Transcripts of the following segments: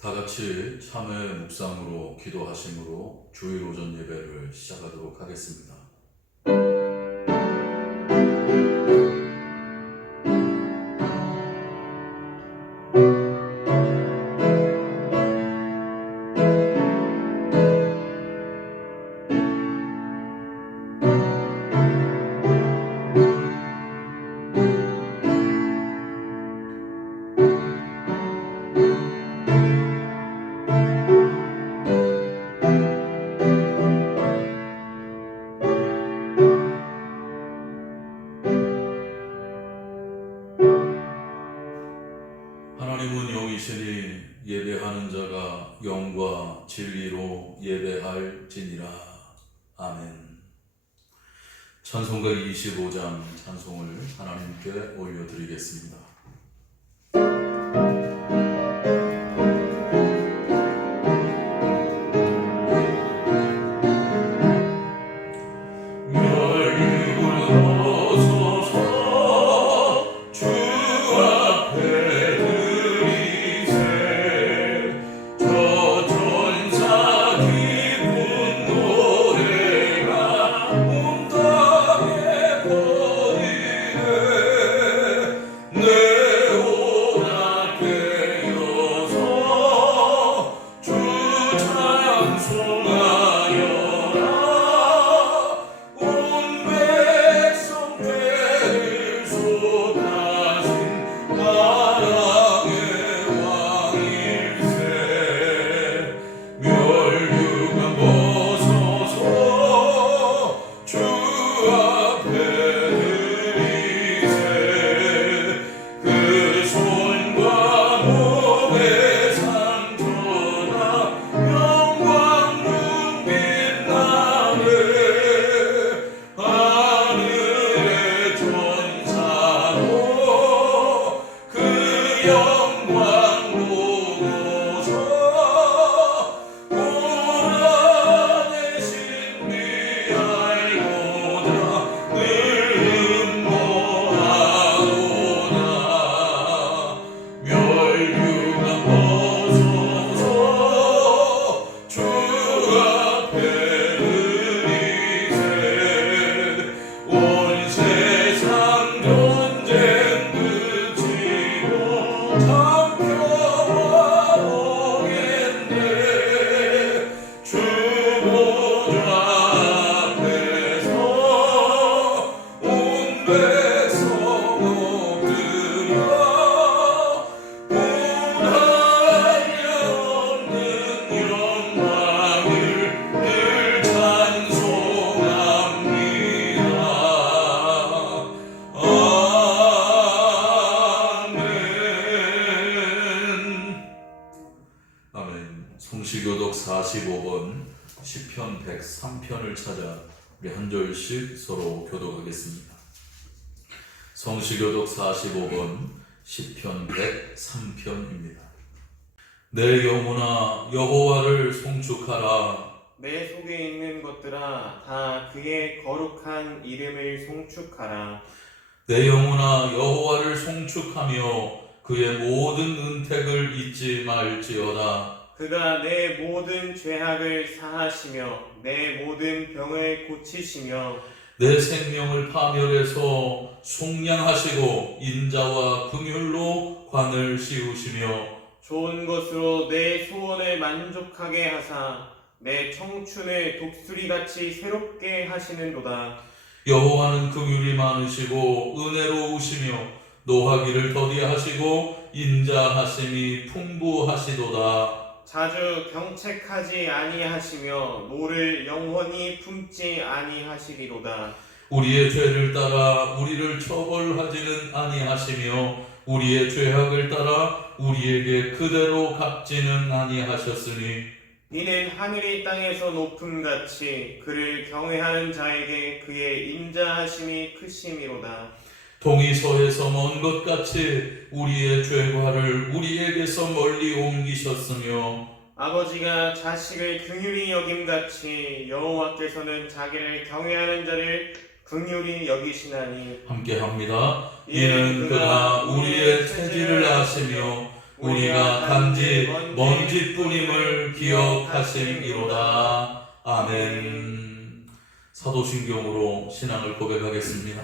다 같이 참회 묵상으로 기도하심으로 주일 오전 예배를 시작하도록 하겠습니다. 하나님은 영이시니 예배하는 자가 영과 진리로 예배할지니라. 아멘. 찬송가 25장 찬송을 하나님께 올려드리겠습니다. 성시교독 45번 시편 103편을 찾아 우리 한 절씩 서로 교독하겠습니다. 성시교독 45번 시편 103편입니다. 내 영혼아 여호와를 송축하라. 내 속에 있는 것들아 다 그의 거룩한 이름을 송축하라. 내 영혼아 여호와를 송축하며 그의 모든 은택을 잊지 말지어다. 그가 내 모든 죄악을 사하시며 내 모든 병을 고치시며 내 생명을 파멸해서 속량하시고 인자와 긍휼로 관을 씌우시며 좋은 것으로 내 소원을 만족하게 하사 내 청춘을 독수리같이 새롭게 하시는도다. 여호와는 긍휼이 많으시고 은혜로우시며 노하기를 더디하시고 인자하심이 풍부하시도다. 자주 경책하지 아니하시며 노를 영원히 품지 아니하시리로다. 우리의 죄를 따라 우리를 처벌하지는 아니하시며 우리의 죄악을 따라 우리에게 그대로 갚지는 아니하셨으니 이는 하늘이 땅에서 높음같이 그를 경외하는 자에게 그의 인자하심이 크심이로다. 동이 서에서 먼 것 같이 우리의 죄과를 우리에게서 멀리 옮기셨으며 아버지가 자식을 긍휼히 여김같이 여호와께서는 자기를 경외하는 자를 긍휼히 여기시나니 함께합니다. 이는 그가 우리의 체질을 아시며 우리가 단지 먼지뿐임을 기억하심이로다. 아멘. 사도신경으로 신앙을 고백하겠습니다.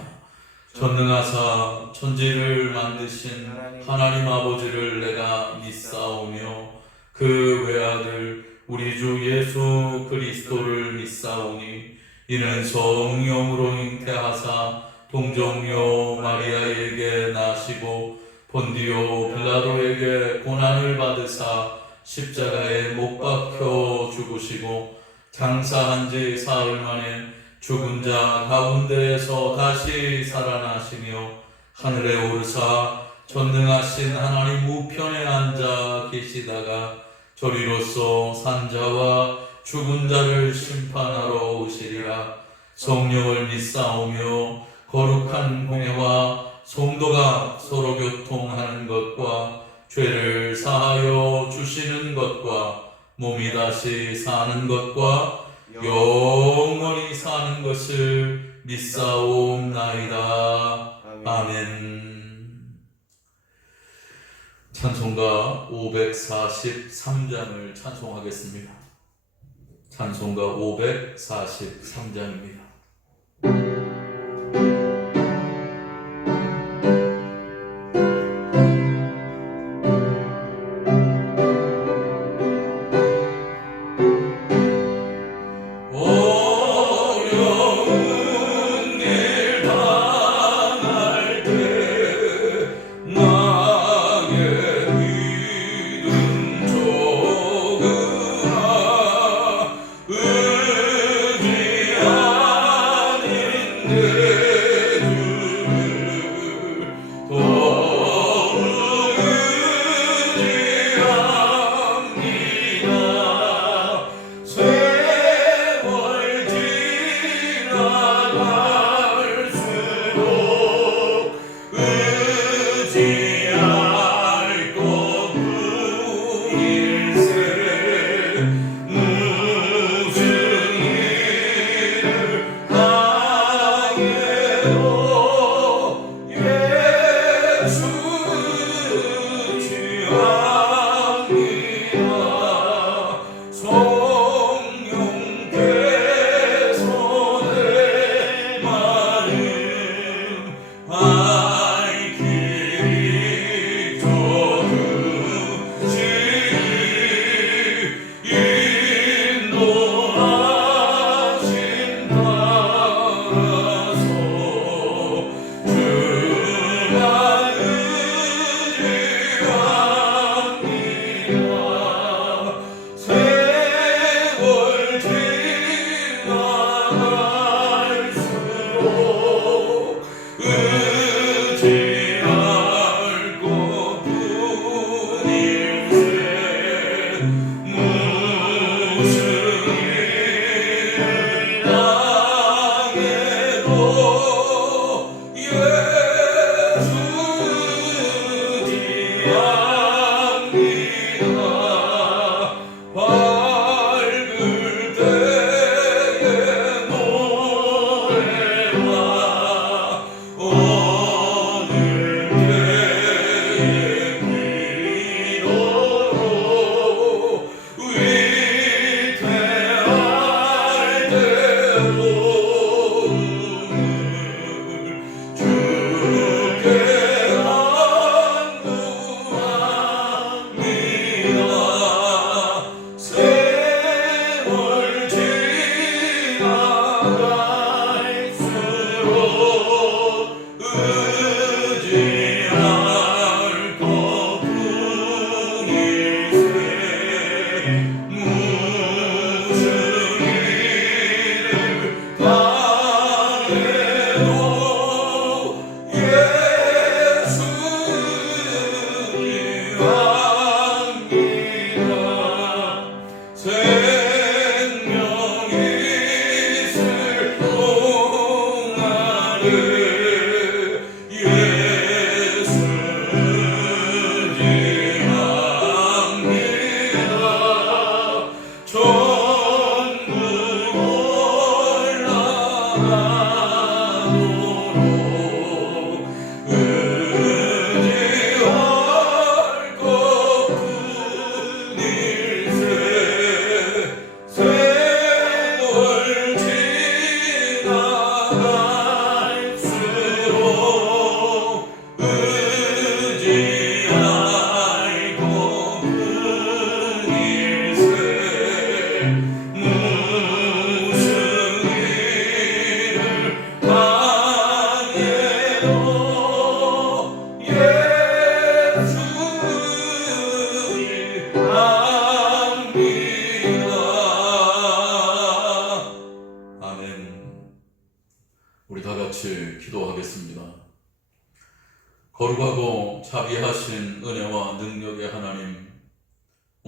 전능하사 천지를 만드신 하나님 아버지를 내가 믿사오며 그 외아들 우리 주 예수 그리스도를 믿사오니 이는 성령으로 잉태하사 동정녀 마리아에게 나시고 본디오 빌라도에게 고난을 받으사 십자가에 못 박혀 죽으시고 장사한 지 사흘 만에 죽은 자 가운데에서 다시 살아나시며 하늘에 오르사 전능하신 하나님 우편에 앉아 계시다가 저리로서 산자와 죽은 자를 심판하러 오시리라. 성령을 믿사오며 거룩한 공예와 성도가 서로 교통하는 것과 죄를 사하여 주시는 것과 몸이 다시 사는 것과 영원히 사는 것을 믿사옵나이다. 아멘. 찬송가 543장을 찬송하겠습니다. 찬송가 543장입니다. 의지하는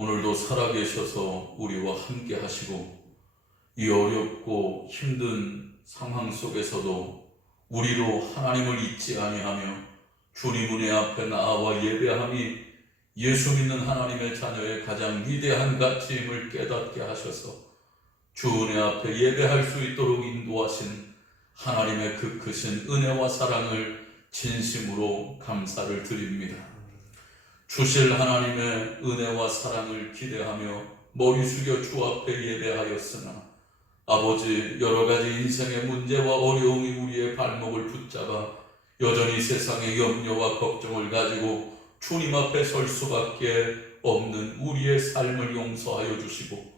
오늘도 살아계셔서 우리와 함께 하시고 이 어렵고 힘든 상황 속에서도 우리로 하나님을 잊지 아니하며 주님 은혜 앞에 나아와 예배함이 예수 믿는 하나님의 자녀의 가장 위대한 가치임을 깨닫게 하셔서 주 은혜 앞에 예배할 수 있도록 인도하신 하나님의 그 크신 은혜와 사랑을 진심으로 감사를 드립니다. 주실 하나님의 은혜와 사랑을 기대하며 머리 숙여 주 앞에 예배하였으나 아버지, 여러 가지 인생의 문제와 어려움이 우리의 발목을 붙잡아 여전히 세상의 염려와 걱정을 가지고 주님 앞에 설 수밖에 없는 우리의 삶을 용서하여 주시고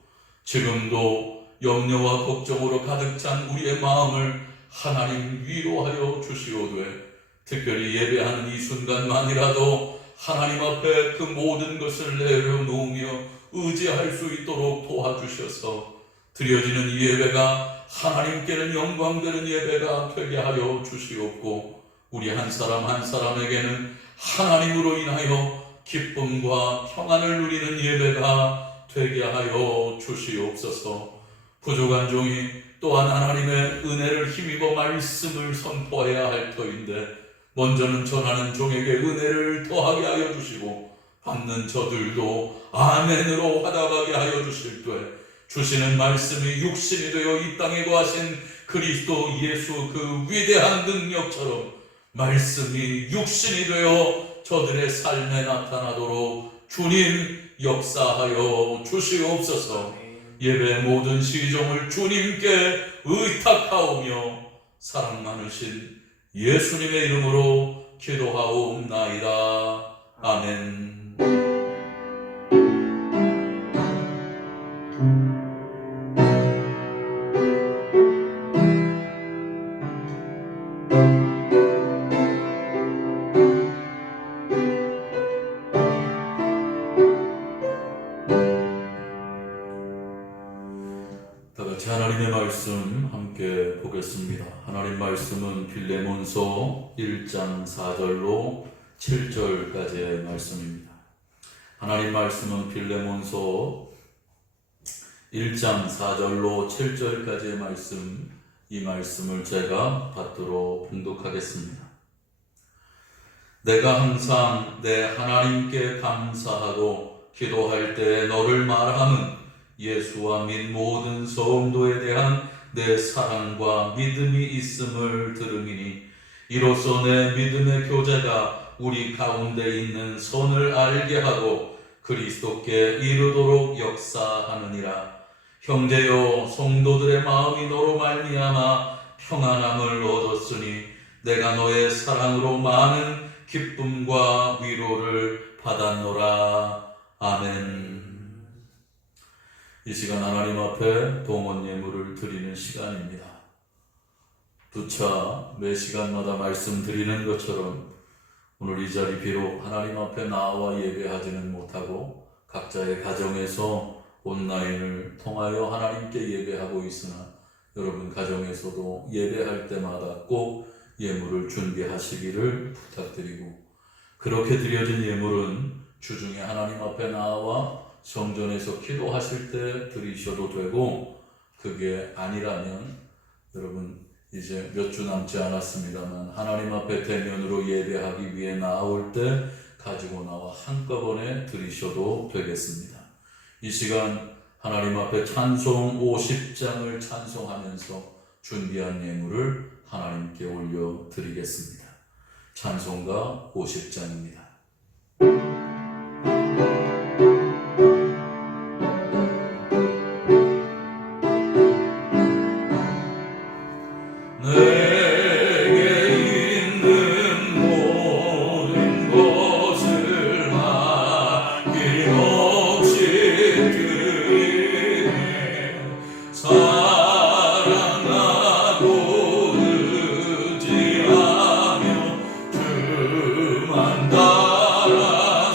지금도 염려와 걱정으로 가득 찬 우리의 마음을 하나님 위로하여 주시오되 특별히 예배하는 이 순간만이라도 하나님 앞에 그 모든 것을 내려놓으며 의지할 수 있도록 도와주셔서 드려지는 이 예배가 하나님께는 영광되는 예배가 되게 하여 주시옵고 우리 한 사람 한 사람에게는 하나님으로 인하여 기쁨과 평안을 누리는 예배가 되게 하여 주시옵소서. 부족한 종이 또한 하나님의 은혜를 힘입어 말씀을 선포해야 할 터인데 먼저는 전하는 종에게 은혜를 더하게 하여 주시고 받는 저들도 아멘으로 받아가게 하여 주실 때 주시는 말씀이 육신이 되어 이 땅에 거하신 그리스도 예수 그 위대한 능력처럼 말씀이 육신이 되어 저들의 삶에 나타나도록 주님 역사하여 주시옵소서. 예배 모든 시종을 주님께 의탁하오며 사랑 많으신 예수님의 이름으로 기도하옵나이다. 아멘. 하나님의 말씀 함께 보겠습니다. 하나님 말씀은 빌레몬서 1장 4절로 7절까지의 말씀입니다. 하나님 말씀은 빌레몬서 1장 4절로 7절까지의 말씀, 이 말씀을 제가 받도록 봉독하겠습니다. 내가 항상 내 하나님께 감사하고 기도할 때 너를 말함은 예수와 및 모든 성도에 대한 내 사랑과 믿음이 있음을 들음이니 이로써 내 믿음의 교제가 우리 가운데 있는 선을 알게 하고 그리스도께 이르도록 역사하느니라. 형제여, 성도들의 마음이 너로 말미암아 평안함을 얻었으니 내가 너의 사랑으로 많은 기쁨과 위로를 받았노라. 아멘. 이 시간 하나님 앞에 동원 예물을 드리는 시간입니다. 두차 매 시간마다 말씀드리는 것처럼 오늘 이 자리 비록 하나님 앞에 나와 예배하지는 못하고 각자의 가정에서 온라인을 통하여 하나님께 예배하고 있으나 여러분 가정에서도 예배할 때마다 꼭 예물을 준비하시기를 부탁드리고 그렇게 드려진 예물은 주중에 하나님 앞에 나와 성전에서 기도하실 때 드리셔도 되고 그게 아니라면 여러분 이제 몇 주 남지 않았습니다만 하나님 앞에 대면으로 예배하기 위해 나올 때 가지고 나와 한꺼번에 드리셔도 되겠습니다. 이 시간 하나님 앞에 찬송 50장을 찬송하면서 준비한 예물을 하나님께 올려드리겠습니다. 찬송가 50장입니다. 사랑하고 의지하며 주만 따라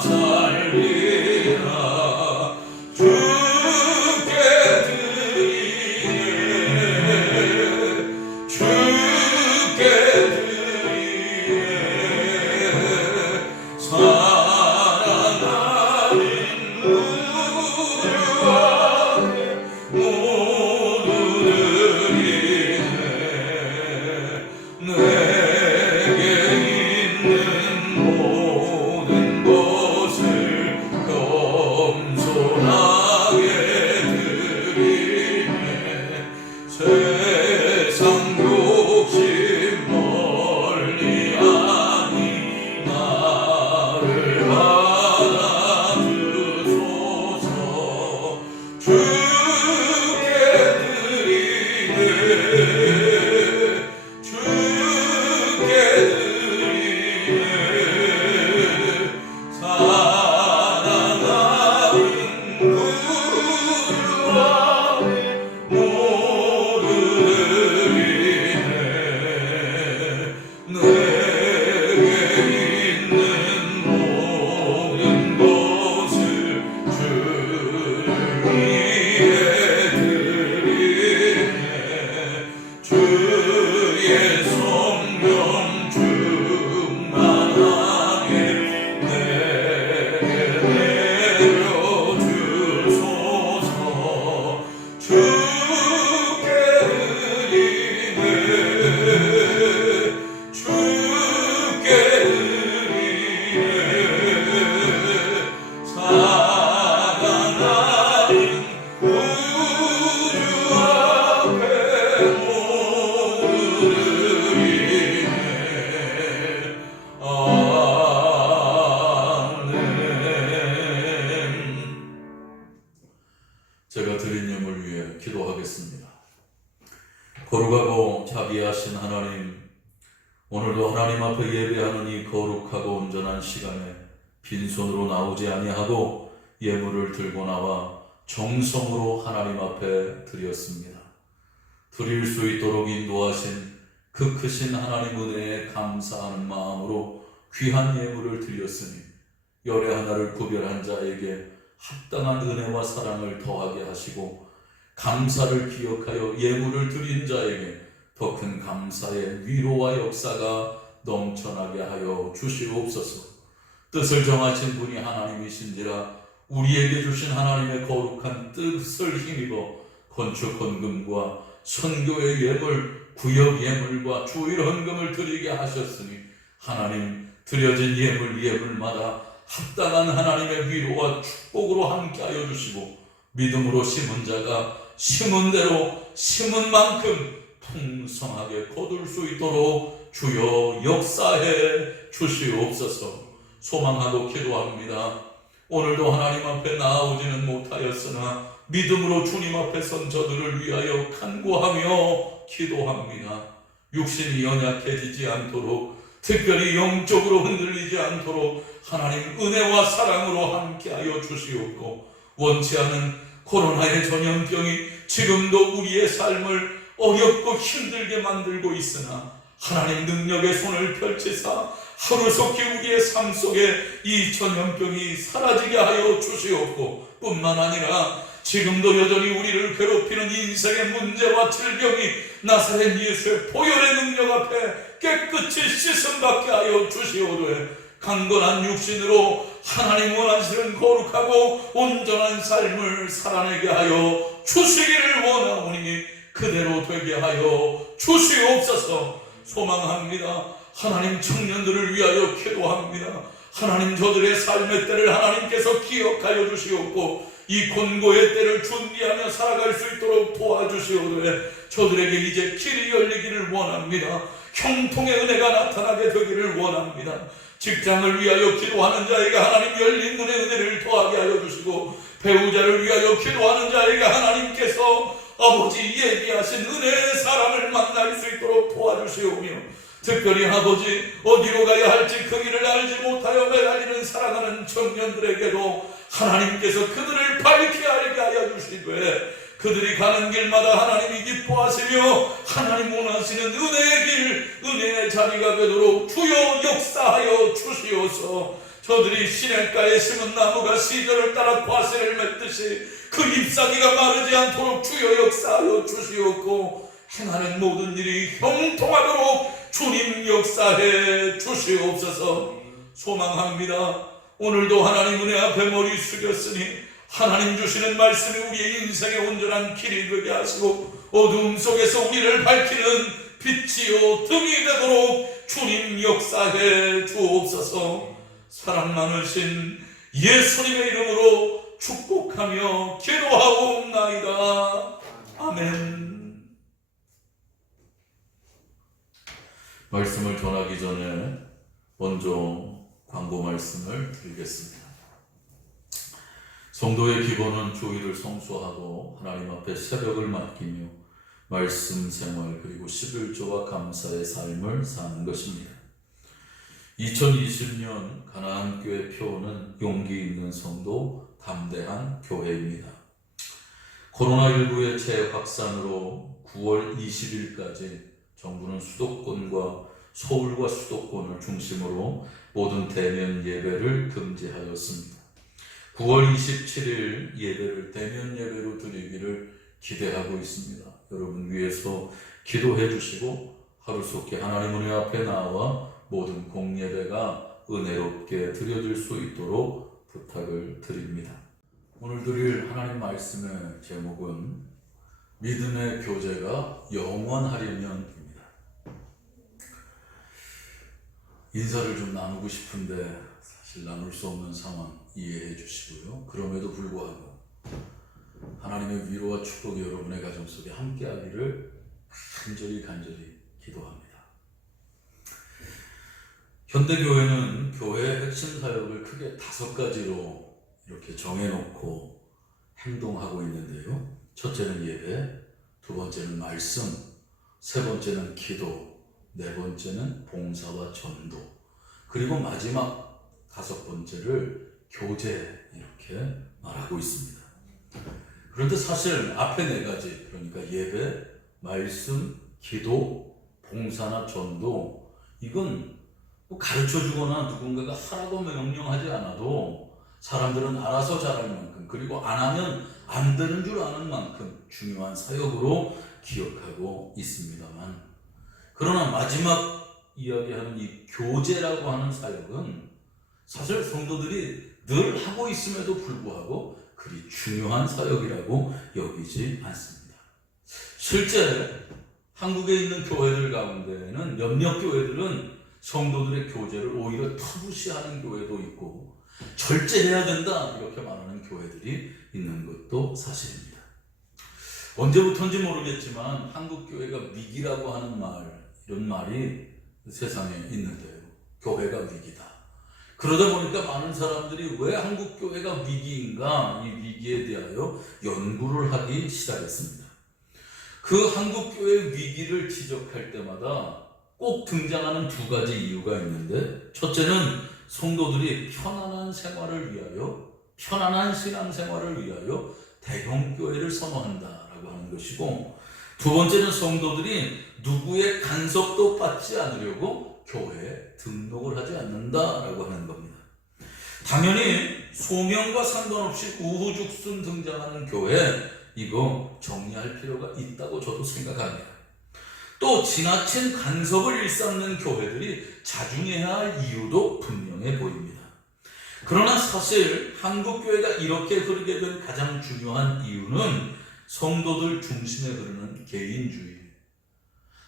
제가 드린 예물 위해 기도하겠습니다. 거룩하고 자비하신 하나님, 오늘도 하나님 앞에 예배하는 이 거룩하고 온전한 시간에 빈손으로 나오지 아니하고 예물을 들고 나와 정성으로 하나님 앞에 드렸습니다. 드릴 수 있도록 인도하신 그 크신 하나님 은혜에 감사하는 마음으로 귀한 예물을 드렸으니 열의 하나를 구별한 자에게 합당한 은혜와 사랑을 더하게 하시고 감사를 기억하여 예물을 드린 자에게 더 큰 감사의 위로와 역사가 넘쳐나게 하여 주시옵소서. 뜻을 정하신 분이 하나님이신지라 우리에게 주신 하나님의 거룩한 뜻을 힘입어 건축 헌금과 선교의 예물, 구역 예물과 주일 헌금을 드리게 하셨으니 하나님 드려진 예물마다 합당한 하나님의 위로와 축복으로 함께하여 주시고 믿음으로 심은 자가 심은 대로 심은 만큼 풍성하게 거둘 수 있도록 주여 역사해 주시옵소서. 소망하고 기도합니다. 오늘도 하나님 앞에 나아오지는 못하였으나 믿음으로 주님 앞에 선 저들을 위하여 간구하며 기도합니다. 육신이 연약해지지 않도록, 특별히 영적으로 흔들리지 않도록 하나님 은혜와 사랑으로 함께하여 주시옵고, 원치 않은 코로나의 전염병이 지금도 우리의 삶을 어렵고 힘들게 만들고 있으나 하나님 능력의 손을 펼치사 하루속히 우리의 삶 속에 이 전염병이 사라지게 하여 주시옵고, 뿐만 아니라 지금도 여전히 우리를 괴롭히는 인생의 문제와 질병이 나사렛 예수의 보혈의 능력 앞에 깨끗이 씻음받게 하여 주시오되, 강건한 육신으로 하나님 원하시는 거룩하고 온전한 삶을 살아내게 하여 주시기를 원하오니 그대로 되게 하여 주시옵소서. 소망합니다. 하나님 청년들을 위하여 기도합니다. 하나님 저들의 삶의 때를 하나님께서 기억하여 주시옵고 이 곤고의 때를 준비하며 살아갈 수 있도록 도와주시오되 저들에게 이제 길이 열리기를 원합니다. 형통의 은혜가 나타나게 되기를 원합니다. 직장을 위하여 기도하는 자에게 하나님 열린 문의 은혜를 더하게 하여 주시고, 배우자를 위하여 기도하는 자에게 하나님께서 아버지 예비하신 은혜의 사람을 만날 수 있도록 도와주시오며, 특별히 아버지 어디로 가야 할지 그 길을 알지 못하여 매달리는 사랑하는 청년들에게도 하나님께서 그들을 밝게 알게 하여 주시되, 그들이 가는 길마다 하나님이 기뻐하시며 하나님 원하시는 은혜의 길, 은혜의 자리가 되도록 주여 역사하여 주시옵소서. 저들이 시냇가에 심은 나무가 시절을 따라 과실을 맺듯이 그 잎사귀가 마르지 않도록 주여 역사하여 주시옵고, 행하는 모든 일이 형통하도록 주님 역사해 주시옵소서. 소망합니다. 오늘도 하나님 은혜 앞에 머리 숙였으니 하나님 주시는 말씀이 우리의 인생의 온전한 길이 되게 하시고 어두움 속에서 우리를 밝히는 빛이요 등이 되도록 주님 역사해 주옵소서. 사랑 많으신 예수님의 이름으로 축복하며 기도하옵나이다. 아멘. 말씀을 전하기 전에 먼저 광고 말씀을 드리겠습니다. 성도의 기본은 주일을 성수하고 하나님 앞에 새벽을 맡기며 말씀 생활 그리고 11조와 감사의 삶을 사는 것입니다. 2020년 가나안교회 표어는 용기 있는 성도, 담대한 교회입니다. 코로나19의 재확산으로 9월 20일까지 정부는 수도권과 서울과 수도권을 중심으로 모든 대면 예배를 금지하였습니다. 9월 27일 예배를 대면 예배로 드리기를 기대하고 있습니다. 여러분 위해서 기도해 주시고 하루속히 하나님 은혜 앞에 나와 모든 공예배가 은혜롭게 드려질 수 있도록 부탁을 드립니다. 오늘 드릴 하나님 말씀의 제목은 믿음의 교제가 영원하려면입니다. 인사를 좀 나누고 싶은데 사실 나눌 수 없는 상황 이해해 주시고요. 그럼에도 불구하고 하나님의 위로와 축복이 여러분의 가정 속에 함께하기를 간절히 기도합니다. 현대교회는 교회의 핵심 사역을 크게 5가지로 이렇게 정해놓고 행동하고 있는데요. 첫째는 예배, 두 번째는 말씀, 세 번째는 기도, 네 번째는 봉사와 전도, 그리고 마지막 다섯 번째를 교제, 이렇게 말하고 있습니다. 그런데 사실 앞에 네 가지, 그러니까 예배, 말씀, 기도, 봉사나 전도, 이건 뭐 가르쳐 주거나 누군가가 하라고 명령하지 않아도 사람들은 알아서 잘할 만큼, 그리고 안 하면 안 되는 줄 아는 만큼 중요한 사역으로 기억하고 있습니다만, 그러나 마지막 이야기하는 이 교제라고 하는 사역은 사실 성도들이 늘 하고 있음에도 불구하고 그리 중요한 사역이라고 여기지 않습니다. 실제 한국에 있는 교회들 가운데에는 몇몇 교회들은 성도들의 교제를 오히려 터부시하는 교회도 있고 절제해야 된다 이렇게 말하는 교회들이 있는 것도 사실입니다. 언제부터인지 모르겠지만 한국 교회가 위기라고 하는 이런 말이 세상에 있는데요. 교회가 위기다. 그러다 보니까 많은 사람들이 왜 한국 교회가 위기인가, 이 위기에 대하여 연구를 하기 시작했습니다. 그 한국 교회의 위기를 지적할 때마다 꼭 등장하는 두 가지 이유가 있는데, 첫째는 성도들이 편안한 생활을 위하여, 편안한 신앙생활을 위하여 대형교회를 선호한다라고 하는 것이고, 두 번째는 성도들이 누구의 간섭도 받지 않으려고 교회에 등록을 하지 않는다라고 하는 겁니다. 당연히 소명과 상관없이 우후죽순 등장하는 교회, 이거 정리할 필요가 있다고 저도 생각합니다. 또 지나친 간섭을 일삼는 교회들이 자중해야 할 이유도 분명해 보입니다. 그러나 사실 한국교회가 이렇게 흐르게 된 가장 중요한 이유는 성도들 중심에 흐르는 개인주의,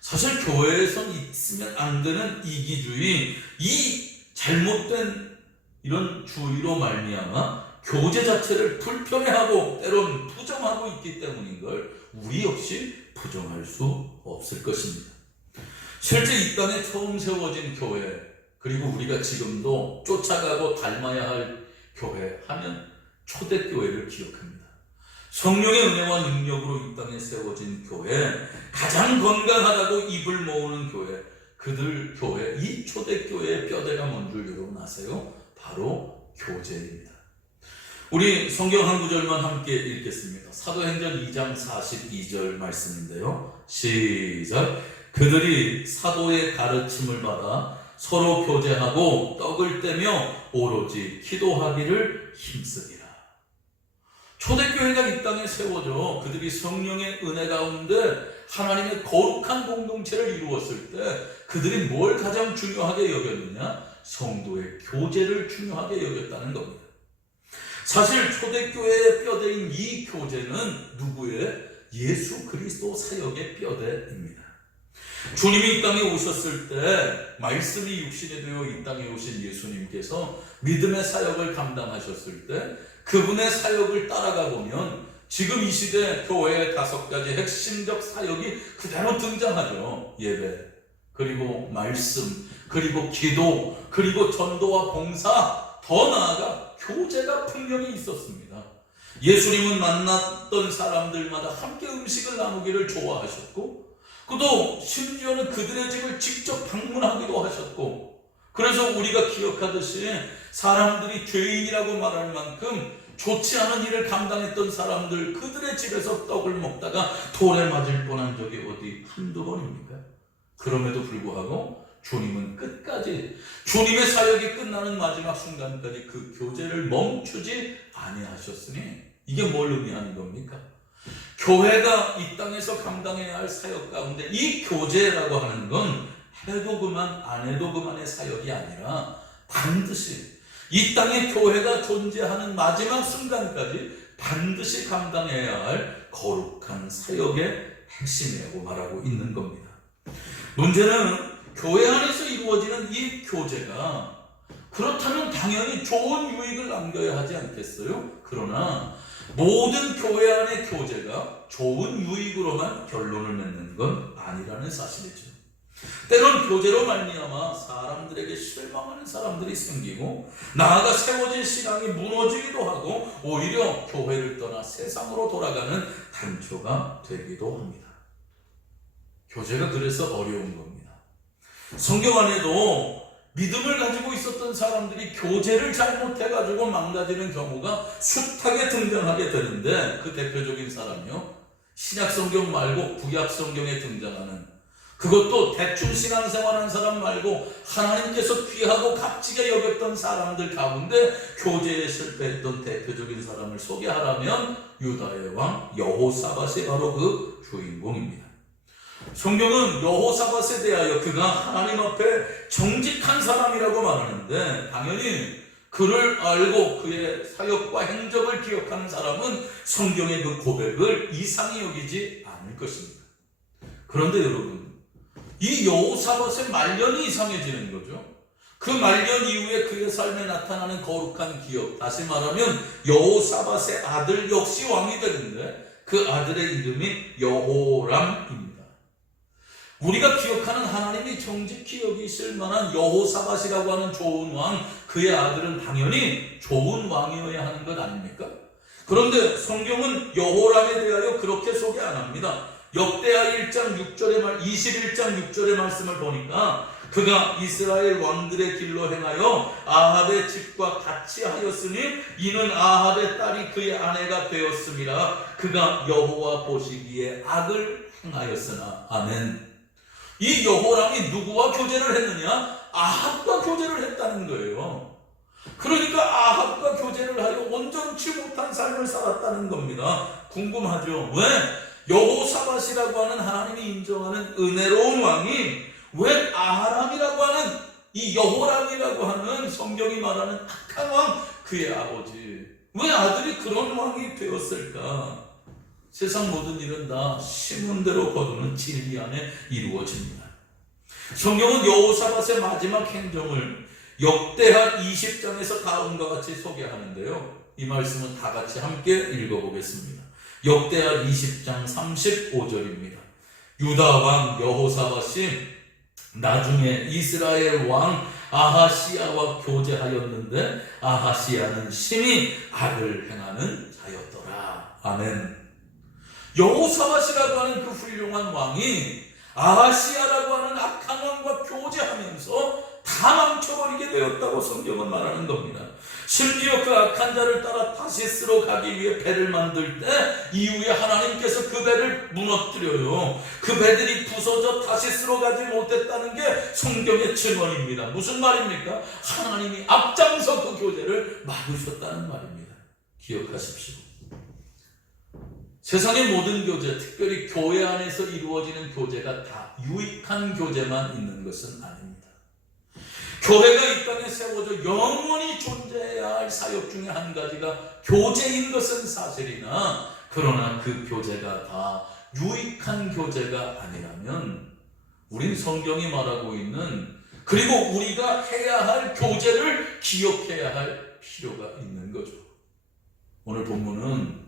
사실 교회에선 있으면 안 되는 이기주의, 이 잘못된 이런 주의로 말미암아 교제 자체를 불편해하고 때론 부정하고 있기 때문인 걸 우리 역시 부정할 수 없을 것입니다. 실제 이 땅에 처음 세워진 교회, 그리고 우리가 지금도 쫓아가고 닮아야 할 교회 하면 초대교회를 기억합니다. 성령의 은혜와 능력으로 이 땅에 세워진 교회, 가장 건강하다고 입을 모으는 교회, 그들 교회, 이 초대교회의 뼈대가 뭔 줄 여러분 아세요? 바로 교제입니다. 우리 성경 한 구절만 함께 읽겠습니다. 사도행전 2장 42절 말씀인데요. 시작. 그들이 사도의 가르침을 받아 서로 교제하고 떡을 떼며 오로지 기도하기를 힘쓰리라. 초대교회가 이 땅에 세워져 그들이 성령의 은혜 가운데 하나님의 거룩한 공동체를 이루었을 때 그들이 뭘 가장 중요하게 여겼느냐? 성도의 교제를 중요하게 여겼다는 겁니다. 사실 초대교회의 뼈대인 이 교제는 누구의? 예수 그리스도 사역의 뼈대입니다. 주님이 이 땅에 오셨을 때 말씀이 육신이 되어 이 땅에 오신 예수님께서 믿음의 사역을 감당하셨을 때 그분의 사역을 따라가 보면 지금 이 시대 교회의 5가지 핵심적 사역이 그대로 등장하죠. 예배, 그리고 말씀, 그리고 기도, 그리고 전도와 봉사, 더 나아가 교제가 분명히 있었습니다. 예수님은 만났던 사람들마다 함께 음식을 나누기를 좋아하셨고, 또 심지어는 그들의 집을 직접 방문하기도 하셨고, 그래서 우리가 기억하듯이 사람들이 죄인이라고 말할 만큼 좋지 않은 일을 감당했던 사람들, 그들의 집에서 떡을 먹다가 돌에 맞을 뻔한 적이 어디 한두 번입니까? 그럼에도 불구하고 주님은 끝까지, 주님의 사역이 끝나는 마지막 순간까지 그 교제를 멈추지 아니하셨으니 이게 뭘 의미하는 겁니까? 교회가 이 땅에서 감당해야 할 사역 가운데 이 교제라고 하는 건 해도 그만 안 해도 그만의 사역이 아니라 반드시 이 땅에 교회가 존재하는 마지막 순간까지 반드시 감당해야 할 거룩한 사역의 핵심이라고 말하고 있는 겁니다. 문제는 교회 안에서 이루어지는 이 교제가 그렇다면 당연히 좋은 유익을 남겨야 하지 않겠어요? 그러나 모든 교회 안의 교제가 좋은 유익으로만 결론을 맺는 건 아니라는 사실이죠. 때론 교제로 말미암아 사람들에게 실망하는 사람들이 생기고 나아가 세워진 신앙이 무너지기도 하고 오히려 교회를 떠나 세상으로 돌아가는 단초가 되기도 합니다. 교제가 그래서 어려운 겁니다. 성경 안에도 믿음을 가지고 있었던 사람들이 교제를 잘못해가지고 망가지는 경우가 숱하게 등장하게 되는데 그 대표적인 사람이요, 신약성경 말고 구약성경에 등장하는, 그것도 대충 신앙생활한 사람 말고 하나님께서 귀하고 값지게 여겼던 사람들 가운데 교제에 실패했던 대표적인 사람을 소개하라면 유다의 왕 여호사밧이 바로 그 주인공입니다. 성경은 여호사밧에 대하여 그가 하나님 앞에 정직한 사람이라고 말하는데, 당연히 그를 알고 그의 사역과 행적을 기억하는 사람은 성경의 그 고백을 이상히 여기지 않을 것입니다. 그런데 여러분, 이 여호사밧의 말년이 이상해지는 거죠. 그 말년 이후에 그의 삶에 나타나는 거룩한 기억, 다시 말하면 여호사밧의 아들 역시 왕이 되는데 그 아들의 이름이 여호람입니다. 우리가 기억하는 하나님이 정직히 여기실 만한 여호사밧이라고 하는 좋은 왕, 그의 아들은 당연히 좋은 왕이어야 하는 것 아닙니까? 그런데 성경은 여호람에 대하여 그렇게 소개 안 합니다. 역대하 1장 6절의 21장 6절의 말씀을 보니까 그가 이스라엘 왕들의 길로 행하여 아합의 집과 같이 하였으니 이는 아합의 딸이 그의 아내가 되었음이라. 그가 여호와 보시기에 악을 행하였으나. 아멘. 이 여호람이 누구와 교제를 했느냐? 아합과 교제를 했다는 거예요. 그러니까 아합과 교제를 하여 온전치 못한 삶을 살았다는 겁니다. 궁금하죠? 왜? 여호사밧이라고 하는 하나님이 인정하는 은혜로운 왕이 왜 아하람이라고 하는 이 여호람이라고 하는 성경이 말하는 악한 왕, 그의 아버지, 왜 아들이 그런 왕이 되었을까? 세상 모든 일은 다 심은 대로 거두는 진리 안에 이루어집니다. 성경은 여호사밧의 마지막 행정을 역대하 20장에서 다음과 같이 소개하는데요, 이 말씀은 다 같이 함께 읽어보겠습니다. 역대하 20장 35절입니다. 유다 왕 여호사밧이 나중에 이스라엘 왕 아하시야와 교제하였는데 아하시야는 심히 악을 행하는 자였더라. 아멘. 여호사밧이라고 하는 그 훌륭한 왕이 아하시야라고 하는 악한 왕과 교제하면서 다 망쳐버리게 되었다고 성경은 말하는 겁니다. 심지어 그 악한 자를 따라 다시스로 가기 위해 배를 만들 때 이후에 하나님께서 그 배를 무너뜨려요. 그 배들이 부서져 다시스로 가지 못했다는 게 성경의 증언입니다. 무슨 말입니까? 하나님이 앞장서 그 교제를 막으셨다는 말입니다. 기억하십시오. 세상의 모든 교제, 특별히 교회 안에서 이루어지는 교제가 다 유익한 교제만 있는 것은 아닙니다. 교회가 이 땅에 세워져 영원히 존재해야 할 사역 중에 한 가지가 교제인 것은 사실이나, 그러나 그 교제가 다 유익한 교제가 아니라면 우린 성경이 말하고 있는, 그리고 우리가 해야 할 교제를 기억해야 할 필요가 있는 거죠. 오늘 본문은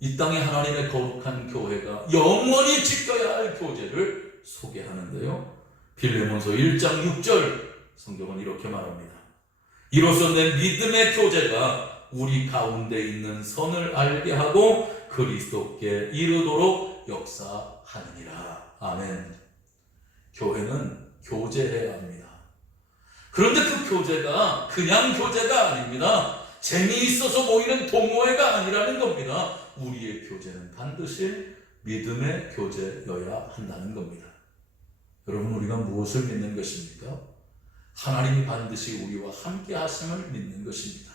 이 땅에 하나님의 거룩한 교회가 영원히 지켜야 할 교제를 소개하는데요, 빌레몬서 1장 6절 성경은 이렇게 말합니다. 이로써 내 믿음의 교제가 우리 가운데 있는 선을 알게 하고 그리스도께 이르도록 역사하느니라. 아멘. 교회는 교제해야 합니다. 그런데 그 교제가 그냥 교제가 아닙니다. 재미있어서 모이는 동호회가 아니라는 겁니다. 우리의 교제는 반드시 믿음의 교제여야 한다는 겁니다. 여러분, 우리가 무엇을 믿는 것입니까? 하나님이 반드시 우리와 함께 하심을 믿는 것입니다.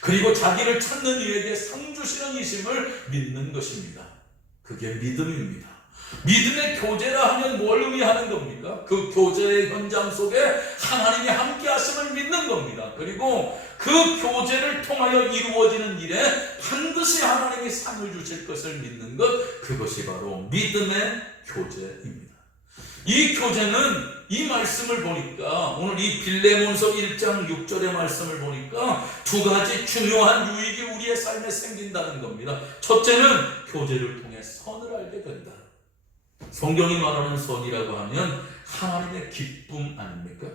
그리고 자기를 찾는 이에게 상 주시는 이심을 믿는 것입니다. 그게 믿음입니다. 믿음의 교제라 하면 뭘 의미하는 겁니까? 그 교제의 현장 속에 하나님이 함께 하심을 믿는 겁니다. 그리고 그 교제를 통하여 이루어지는 일에 반드시 하나님이 상을 주실 것을 믿는 것, 그것이 바로 믿음의 교제입니다. 이 교제는 이 말씀을 보니까, 오늘 이 빌레몬서 1장 6절의 말씀을 보니까 두 가지 중요한 유익이 우리의 삶에 생긴다는 겁니다. 첫째는 교제를 통해 선을 알게 된다. 성경이 말하는 선이라고 하면 하나님의 기쁨 아닙니까?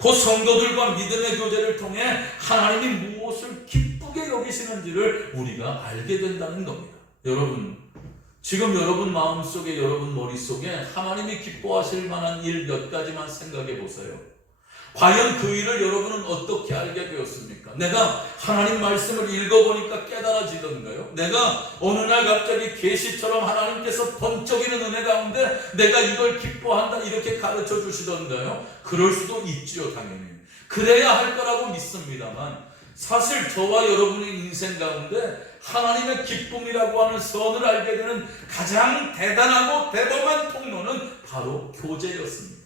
그 성도들과 믿음의 교제를 통해 하나님이 무엇을 기쁘게 여기시는지를 우리가 알게 된다는 겁니다. 여러분, 지금 여러분 마음속에, 여러분 머릿속에 하나님이 기뻐하실 만한 일 몇 가지만 생각해 보세요. 과연 그 일을 여러분은 어떻게 알게 되었습니까? 내가 하나님 말씀을 읽어보니까 깨달아지던가요? 내가 어느 날 갑자기 계시처럼 하나님께서 번쩍이는 은혜 가운데 내가 이걸 기뻐한다 이렇게 가르쳐 주시던가요? 그럴 수도 있지요, 당연히. 그래야 할 거라고 믿습니다만 사실 저와 여러분의 인생 가운데 하나님의 기쁨이라고 하는 선을 알게 되는 가장 대단하고 대범한 통로는 바로 교제였습니다.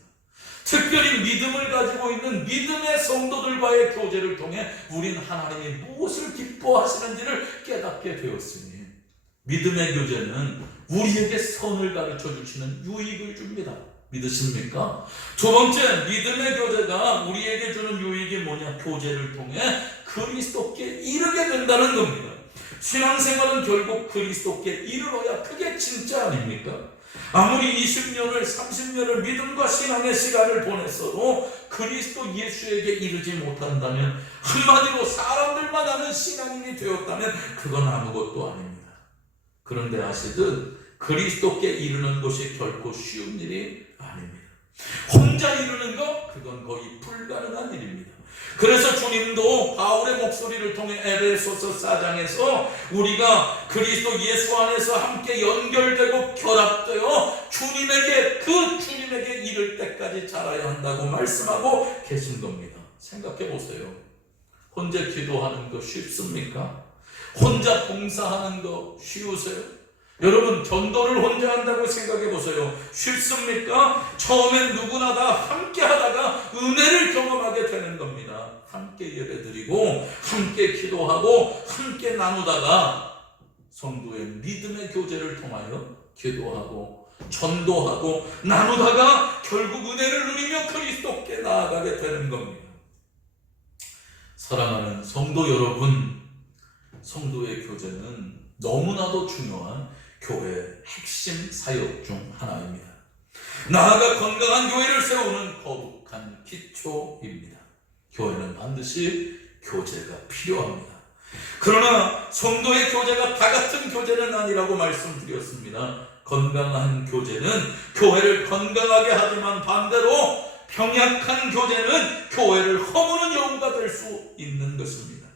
특별히 믿음을 가지고 있는 믿음의 성도들과의 교제를 통해 우린 하나님이 무엇을 기뻐하시는지를 깨닫게 되었으니 믿음의 교제는 우리에게 선을 가르쳐 주시는 유익을 줍니다. 믿으십니까? 두 번째, 믿음의 교제가 우리에게 주는 유익이 뭐냐? 교제를 통해 그리스도께 이르게 된다는 겁니다. 신앙생활은 결국 그리스도께 이르러야 그게 진짜 아닙니까? 아무리 20년을 30년을 믿음과 신앙의 시간을 보냈어도 그리스도 예수에게 이르지 못한다면, 한마디로 사람들만 아는 신앙인이 되었다면 그건 아무것도 아닙니다. 그런데 아시듯 그리스도께 이르는 것이 결코 쉬운 일이 아닙니다. 혼자 이루는 것, 그건 거의 불가능한 일입니다. 그래서 주님도 바울의 목소리를 통해 에베소서 4장에서 우리가 그리스도 예수 안에서 함께 연결되고 결합되어 주님에게 이를 때까지 자라야 한다고 말씀하고 계신 겁니다. 생각해 보세요. 혼자 기도하는 거 쉽습니까? 혼자 봉사하는 거 쉬우세요? 여러분, 전도를 혼자 한다고 생각해 보세요. 쉽습니까? 처음엔 누구나 다 함께 하다가 은혜를 경험하게 되는 겁니다. 함께 예배드리고 함께 기도하고 함께 나누다가 성도의 믿음의 교제를 통하여 기도하고 전도하고 나누다가 결국 은혜를 누리며 그리스도께 나아가게 되는 겁니다. 사랑하는 성도 여러분, 성도의 교제는 너무나도 중요한 교회의 핵심 사역 중 하나입니다. 나아가 건강한 교회를 세우는 거룩한 기초입니다. 교회는 반드시 교제가 필요합니다. 그러나 성도의 교제가 다 같은 교제는 아니라고 말씀드렸습니다. 건강한 교제는 교회를 건강하게 하지만 반대로 병약한 교제는 교회를 허무는 여우가 될 수 있는 것입니다.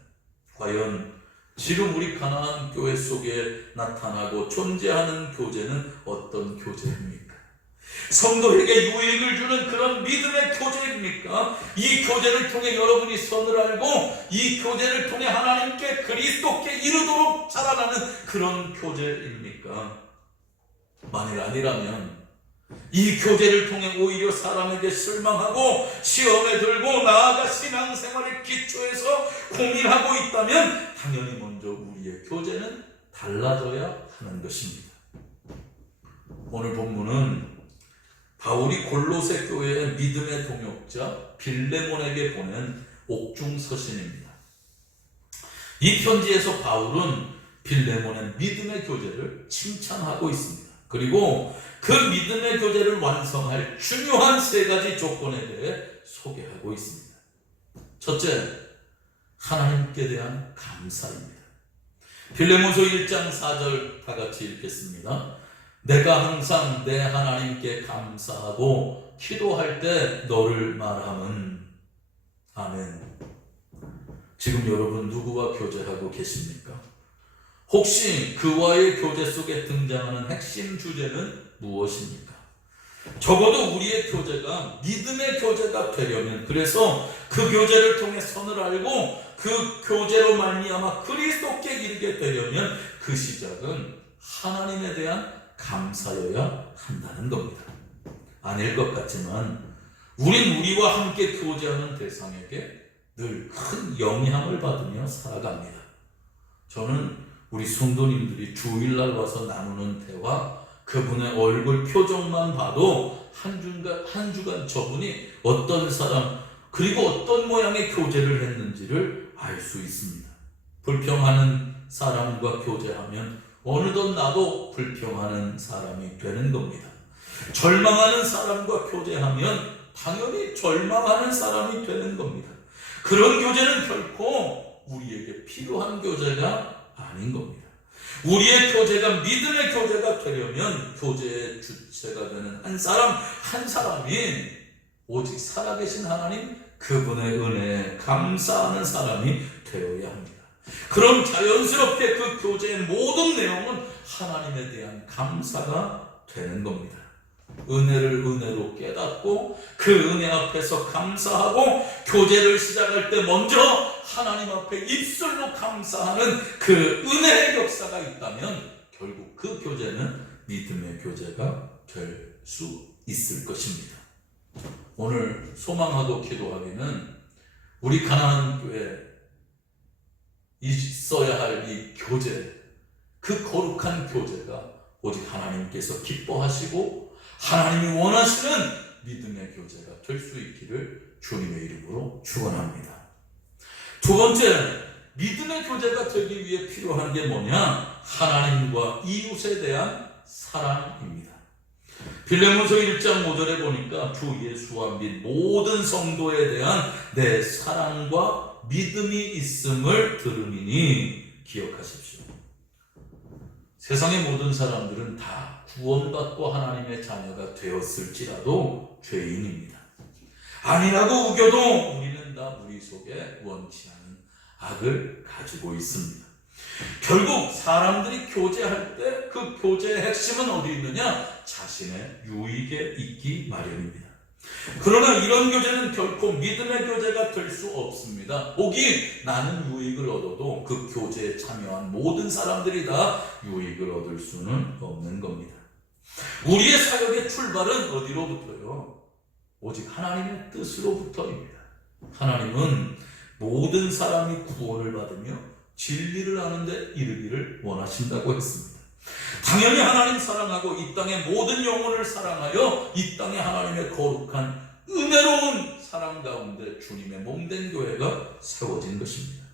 과연 지금 우리 가나안 교회 속에 나타나고 존재하는 교제는 어떤 교제입니까? 성도에게 유익을 주는 그런 믿음의 교제입니까? 이 교제를 통해 여러분이 선을 알고 이 교제를 통해 하나님께 그리스도께 이르도록 자라나는 그런 교제입니까? 만일 아니라면 이 교제를 통해 오히려 사람에게 실망하고 시험에 들고 나아가 신앙생활의 기초에서 고민하고 있다면 당연히 먼저 우리의 교제는 달라져야 하는 것입니다. 오늘 본문은 바울이 골로새 교회의 믿음의 동역자 빌레몬에게 보낸 옥중서신입니다. 이 편지에서 바울은 빌레몬의 믿음의 교제를 칭찬하고 있습니다. 그리고 그 믿음의 교제를 완성할 중요한 세 가지 조건에 대해 소개하고 있습니다. 첫째, 하나님께 대한 감사입니다. 빌레몬서 1장 4절 다 같이 읽겠습니다. 내가 항상 내 하나님께 감사하고 기도할 때 너를 말함은. 아멘. 지금 여러분 누구와 교제하고 계십니까? 혹시 그와의 교제 속에 등장하는 핵심 주제는 무엇입니까? 적어도 우리의 교제가 믿음의 교제가 되려면, 그래서 그 교제를 통해 선을 알고 그 교제로 말미암아 그리스도께 이르게 되려면 그 시작은 하나님에 대한 감사여야 한다는 겁니다. 아닐 것 같지만 우린 우리와 함께 교제하는 대상에게 늘 큰 영향을 받으며 살아갑니다. 저는 우리 성도님들이 주일날 와서 나누는 대화, 그분의 얼굴 표정만 봐도 한 주간 저분이 어떤 사람 그리고 어떤 모양의 교제를 했는지를 알 수 있습니다. 불평하는 사람과 교제하면 어느덧 나도 불평하는 사람이 되는 겁니다. 절망하는 사람과 교제하면 당연히 절망하는 사람이 되는 겁니다. 그런 교제는 결코 우리에게 필요한 교제가 아닌 겁니다. 우리의 교제가 믿음의 교제가 되려면 교제의 주체가 되는 한 사람 한 사람이 오직 살아계신 하나님 그분의 은혜에 감사하는 사람이 되어야 합니다. 그럼 자연스럽게 그 교제의 모든 내용은 하나님에 대한 감사가 되는 겁니다. 은혜를 은혜로 깨닫고 그 은혜 앞에서 감사하고 교제를 시작할 때 먼저 하나님 앞에 입술로 감사하는 그 은혜의 역사가 있다면 결국 그 교제는 믿음의 교제가 될 수 있을 것입니다. 오늘 소망하고 기도하기는 우리 가나안 교회에 있어야 할 이 교제, 그 거룩한 교제가 오직 하나님께서 기뻐하시고 하나님이 원하시는 믿음의 교제가 될 수 있기를 주님의 이름으로 축원합니다. 두 번째, 믿음의 교제가 되기 위해 필요한 게 뭐냐? 하나님과 이웃에 대한 사랑입니다. 빌레몬서 1장 5절에 보니까 주 예수와 및 모든 성도에 대한 내 사랑과 믿음이 있음을 들으니 기억하십시오. 세상의 모든 사람들은 다 구원받고 하나님의 자녀가 되었을지라도 죄인입니다. 아니라고 우겨도 우리는 다 우리 속에 원치 않은 악을 가지고 있습니다. 결국 사람들이 교제할 때 그 교제의 핵심은 어디 있느냐? 자신의 유익에 있기 마련입니다. 그러나 이런 교제는 결코 믿음의 교제가 될 수 없습니다. 오직 나는 유익을 얻어도 그 교제에 참여한 모든 사람들이 다 유익을 얻을 수는 없는 겁니다. 우리의 사역의 출발은 어디로부터요? 오직 하나님의 뜻으로부터입니다. 하나님은 모든 사람이 구원을 받으며 진리를 아는 데 이르기를 원하신다고 했습니다. 당연히 하나님 사랑하고 이 땅의 모든 영혼을 사랑하여 이 땅에 하나님의 거룩한 은혜로운 사랑 가운데 주님의 몸된 교회가 세워진 것입니다.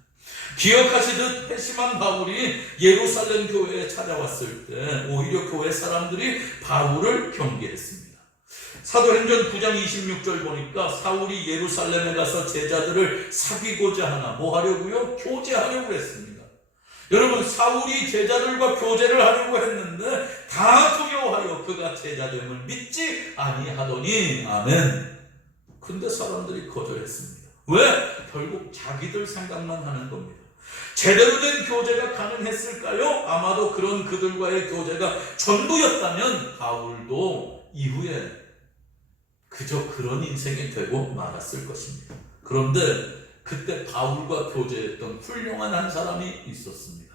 기억하시듯 회심한 바울이 예루살렘 교회에 찾아왔을 때 오히려 교회 사람들이 바울을 경계했습니다. 사도행전 9장 26절 보니까 사울이 예루살렘에 가서 제자들을 사귀고자 하나 뭐 하려고요? 교제하려고 했습니다. 여러분, 사울이 제자들과 교제를 하려고 했는데 다 두려워하여 그가 제자됨을 믿지 아니하더니 아멘. 근데 사람들이 거절했습니다. 왜? 결국 자기들 생각만 하는 겁니다. 제대로 된 교제가 가능했을까요? 아마도 그런 그들과의 교제가 전부였다면 바울도 이후에 그저 그런 인생이 되고 말았을 것입니다. 그런데 그때 바울과 교제했던 훌륭한 한 사람이 있었습니다.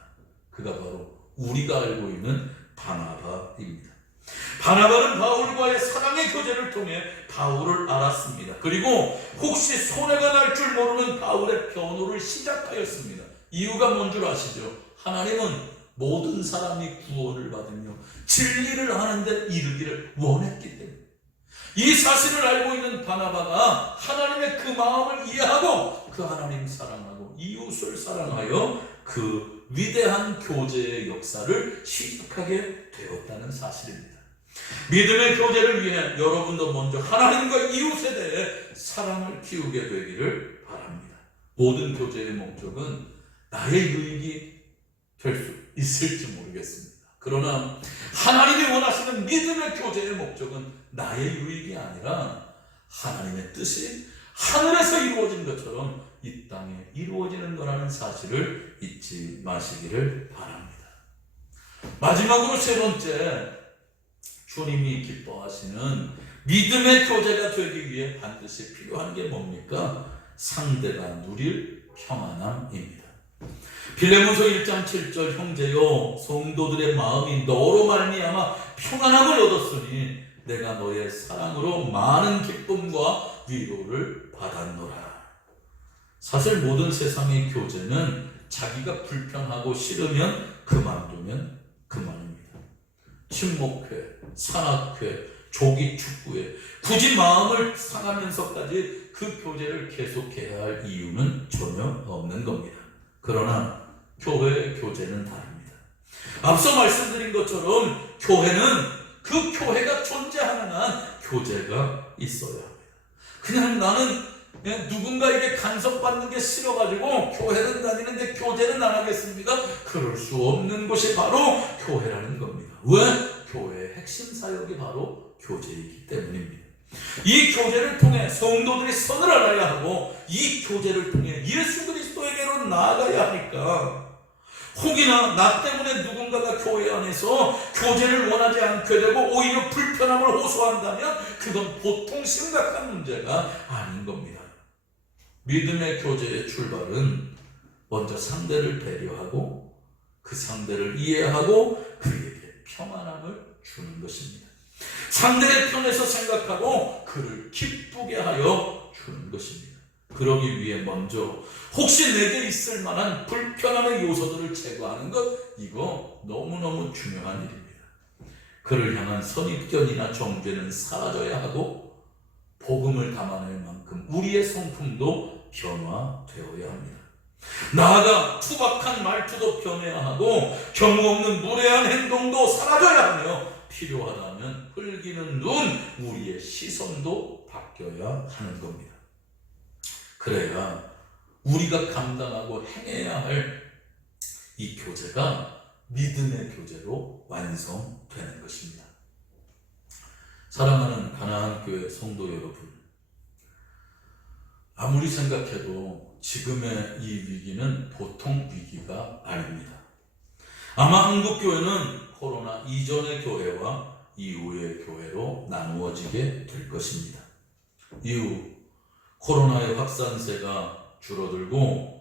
그가 바로 우리가 알고 있는 바나바입니다. 바나바는 바울과의 사랑의 교제를 통해 바울을 알았습니다. 그리고 혹시 손해가 날 줄 모르는 바울의 변호를 시작하였습니다. 이유가 뭔 줄 아시죠? 하나님은 모든 사람이 구원을 받으며 진리를 아는 데 이르기를 원했기 때문에 이 사실을 알고 있는 바나바가 하나님의 그 마음을 이해하고 그 하나님 사랑하고 이웃을 사랑하여 그 위대한 교제의 역사를 시작하게 되었다는 사실입니다. 믿음의 교제를 위해 여러분도 먼저 하나님과 이웃에 대해 사랑을 키우게 되기를 바랍니다. 모든 교제의 목적은 나의 유익이 될 수 있을지 모르겠습니다. 그러나 하나님이 원하시는 믿음의 교제의 목적은 나의 유익이 아니라 하나님의 뜻이 하늘에서 이루어진 것처럼 이 땅에 이루어지는 거라는 사실을 잊지 마시기를 바랍니다. 마지막으로 세 번째, 주님이 기뻐하시는 믿음의 교제가 되기 위해 반드시 필요한 게 뭡니까? 상대가 누릴 평안함입니다. 빌레몬서 1장 7절 형제여 성도들의 마음이 너로 말미암아 평안함을 얻었으니 내가 너의 사랑으로 많은 기쁨과 위로를 받았노라. 사실 모든 세상의 교제는 자기가 불편하고 싫으면 그만두면 그만입니다. 친목회, 산악회, 조기축구회 굳이 마음을 상하면서까지 그 교제를 계속해야 할 이유는 전혀 없는 겁니다. 그러나 교회의 교제는 다릅니다. 앞서 말씀드린 것처럼 교회는 그 교회가 존재하는 한 교제가 있어야 합니다. 그냥 나는 누군가에게 간섭받는 게 싫어가지고 교회는 다니는데 교제는 안 하겠습니까? 그럴 수 없는 것이 바로 교회라는 겁니다. 왜? 교회의 핵심 사역이 바로 교제이기 때문입니다. 이 교제를 통해 성도들이 선을 알아야 하고 이 교제를 통해 예수 그리스도에게로 나아가야 하니까 혹이나 나 때문에 누군가가 교회 안에서 교제를 원하지 않게 되고 오히려 불편함을 호소한다면 그건 보통 심각한 문제가 아닌 겁니다. 믿음의 교제의 출발은 먼저 상대를 배려하고 그 상대를 이해하고 그에게 평안함을 주는 것입니다. 상대의 편에서 생각하고 그를 기쁘게 하여 주는 것입니다. 그러기 위해 먼저 혹시 내게 있을 만한 불편함의 요소들을 제거하는 것, 이거 너무너무 중요한 일입니다. 그를 향한 선입견이나 정죄는 사라져야 하고 복음을 담아낼 만큼 우리의 성품도 변화되어야 합니다. 나아가 투박한 말투도 변해야 하고 경우 없는 무례한 행동도 사라져야 하며 필요하다면 흘기는 눈, 우리의 시선도 바뀌어야 하는 겁니다. 그래야 우리가 감당하고 행해야 할 이 교제가 믿음의 교제로 완성되는 것입니다. 사랑하는 가나안 교회 성도 여러분, 아무리 생각해도 지금의 이 위기는 보통 위기가 아닙니다. 아마 한국 교회는 코로나 이전의 교회와 이후의 교회로 나누어지게 될 것입니다. 이후 코로나의 확산세가 줄어들고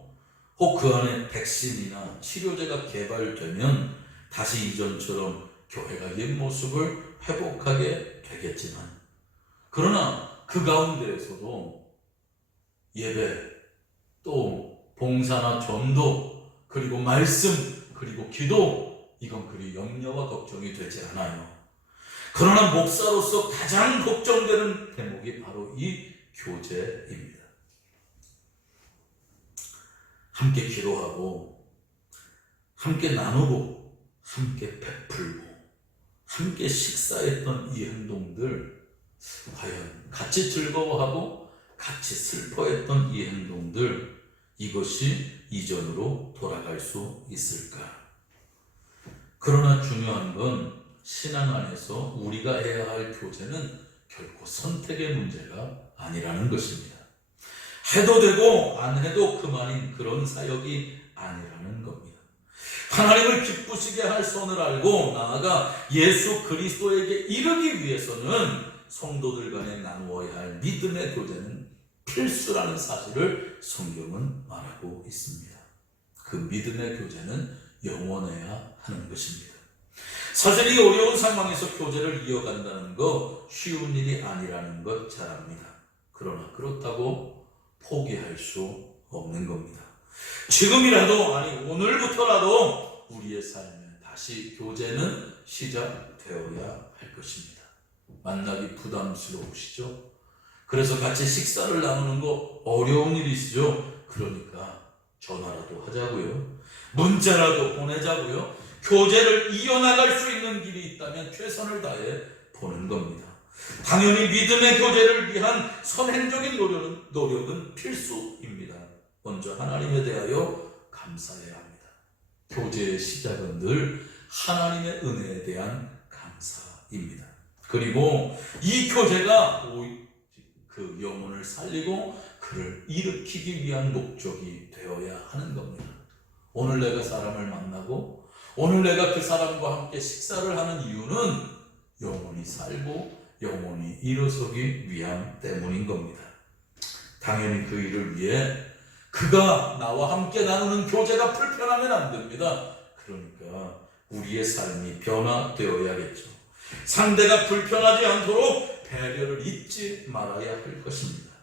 혹 그 안에 백신이나 치료제가 개발되면 다시 이전처럼 교회가 옛 모습을 회복하게 되겠지만, 그러나 그 가운데에서도 예배, 또 봉사나 전도, 그리고 말씀, 그리고 기도, 이건 그리 염려와 걱정이 되지 않아요. 그러나 목사로서 가장 걱정되는 대목이 바로 이 교제입니다. 함께 기도하고, 함께 나누고, 함께 베풀고, 함께 식사했던 이 행동들, 과연 같이 즐거워하고 같이 슬퍼했던 이 행동들, 이것이 이전으로 돌아갈 수 있을까? 그러나 중요한 건 신앙 안에서 우리가 해야 할 교제는 결코 선택의 문제가 아니라는 것입니다. 해도 되고 안 해도 그만인 그런 사역이 아니라는 겁니다. 하나님을 기쁘시게 할 선을 알고 나아가 예수 그리스도에게 이르기 위해서는 성도들 간에 나누어야 할 믿음의 교제는 필수라는 사실을 성경은 말하고 있습니다. 그 믿음의 교제는 영원해야 하는 것입니다. 사실 이 어려운 상황에서 교제를 이어간다는 거 쉬운 일이 아니라는 것 잘 압니다. 그러나 그렇다고 포기할 수 없는 겁니다. 지금이라도, 아니 오늘부터라도 우리의 삶에 다시 교제는 시작되어야 할 것입니다. 만나기 부담스러우시죠? 그래서 같이 식사를 나누는 거 어려운 일이시죠? 그러니까 전화라도 하자고요. 문자라도 보내자고요. 교제를 이어나갈 수 있는 길이 있다면 최선을 다해 보는 겁니다. 당연히 믿음의 교제를 위한 선행적인 노력은 필수입니다. 먼저 하나님에 대하여 감사해야 합니다. 교제의 시작은 늘 하나님의 은혜에 대한 감사입니다. 그리고 이 교제가 그 영혼을 살리고 그를 일으키기 위한 목적이 되어야 하는 겁니다. 오늘 내가 사람을 만나고 오늘 내가 그 사람과 함께 식사를 하는 이유는 영혼이 살고 영혼이 일어서기 위함 때문인 겁니다. 당연히 그 일을 위해 그가 나와 함께 나누는 교제가 불편하면 안 됩니다. 그러니까 우리의 삶이 변화되어야겠죠. 상대가 불편하지 않도록 배려를 잊지 말아야 할 것입니다.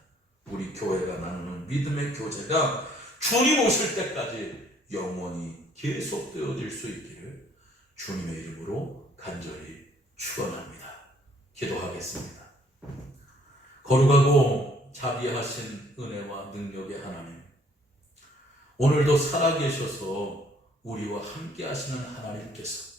우리 교회가 나누는 믿음의 교제가 주님 오실 때까지 영원히 계속되어질 수 있기를 주님의 이름으로 간절히 축원합니다. 기도하겠습니다. 거룩하고 자비하신 은혜와 능력의 하나님, 오늘도 살아계셔서 우리와 함께 하시는 하나님께서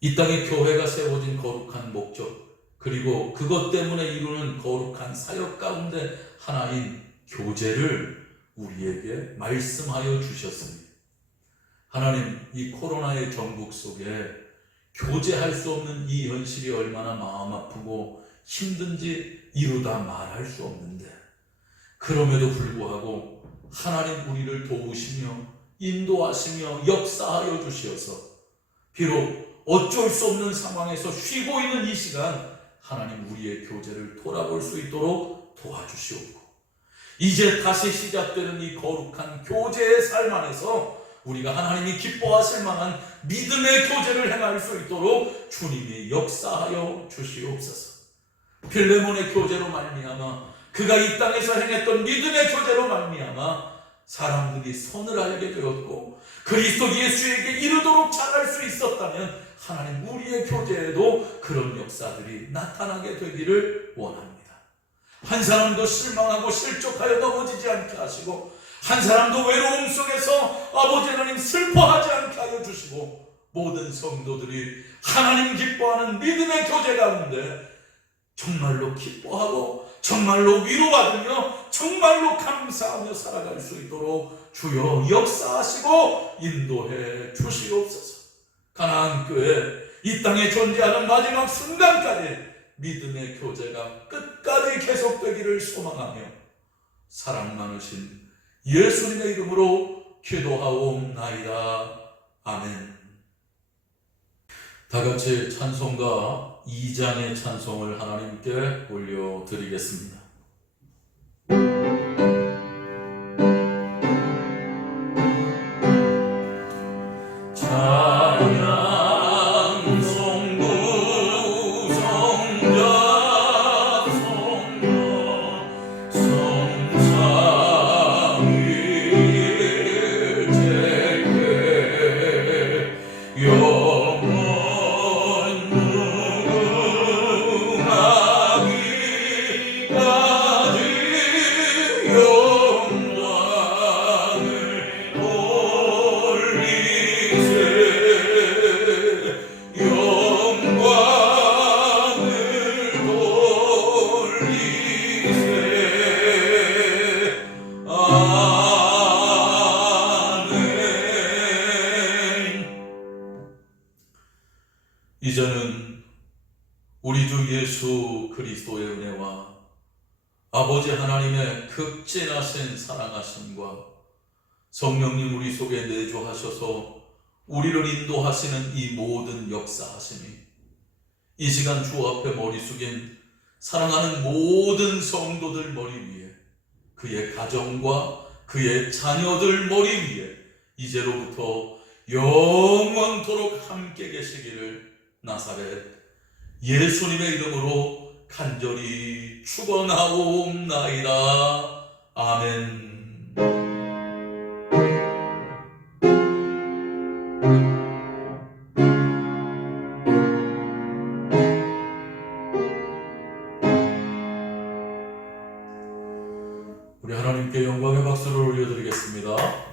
이 땅에 교회가 세워진 거룩한 목적, 그리고 그것 때문에 이루는 거룩한 사역 가운데 하나인 교제를 우리에게 말씀하여 주셨습니다. 하나님, 이 코로나의 전국 속에 교제할 수 없는 이 현실이 얼마나 마음 아프고 힘든지 이루다 말할 수 없는데, 그럼에도 불구하고 하나님 우리를 도우시며 인도하시며 역사하여 주시어서 비록 어쩔 수 없는 상황에서 쉬고 있는 이 시간, 하나님 우리의 교제를 돌아볼 수 있도록 도와주시옵고, 이제 다시 시작되는 이 거룩한 교제의 삶 안에서 우리가 하나님이 기뻐하실 만한 믿음의 교제를 행할 수 있도록 주님이 역사하여 주시옵소서. 필레몬의 교제로 말미암아, 그가 이 땅에서 행했던 믿음의 교제로 말미암아 사람들이 선을 알게 되었고 그리스도 예수에게 이르도록 잘할 수 있었다면, 하나님 우리의 교제에도 그런 역사들이 나타나게 되기를 원합니다. 한 사람도 실망하고 실족하여 넘어지지 않게 하시고, 한 사람도 외로움 속에서 아버지 하나님 슬퍼하지 않게 하여 주시고, 모든 성도들이 하나님 기뻐하는 믿음의 교제 가운데 정말로 기뻐하고 정말로 위로받으며 정말로 감사하며 살아갈 수 있도록 주여 역사하시고 인도해 주시옵소서. 가나안 교회 이 땅에 존재하는 마지막 순간까지 믿음의 교제가 끝까지 계속되기를 소망하며 사랑 많으신 예수님의 이름으로 기도하옵나이다. 아멘. 다 같이 찬송가 2장의 찬송을 하나님께 올려드리겠습니다. 이제는 우리 주 예수 그리스도의 은혜와 아버지 하나님의 극진하신 사랑하심과 성령님 우리 속에 내주하셔서 우리를 인도하시는 이 모든 역사하심이 이 시간 주 앞에 머리 숙인 사랑하는 모든 성도들 머리 위에, 그의 가정과 그의 자녀들 머리 위에 이제로부터 영원토록 함께 계시기를 나사렛 예수님의 이름으로 간절히 축원하옵나이다. 아멘. 우리 하나님께 영광의 박수를 올려드리겠습니다.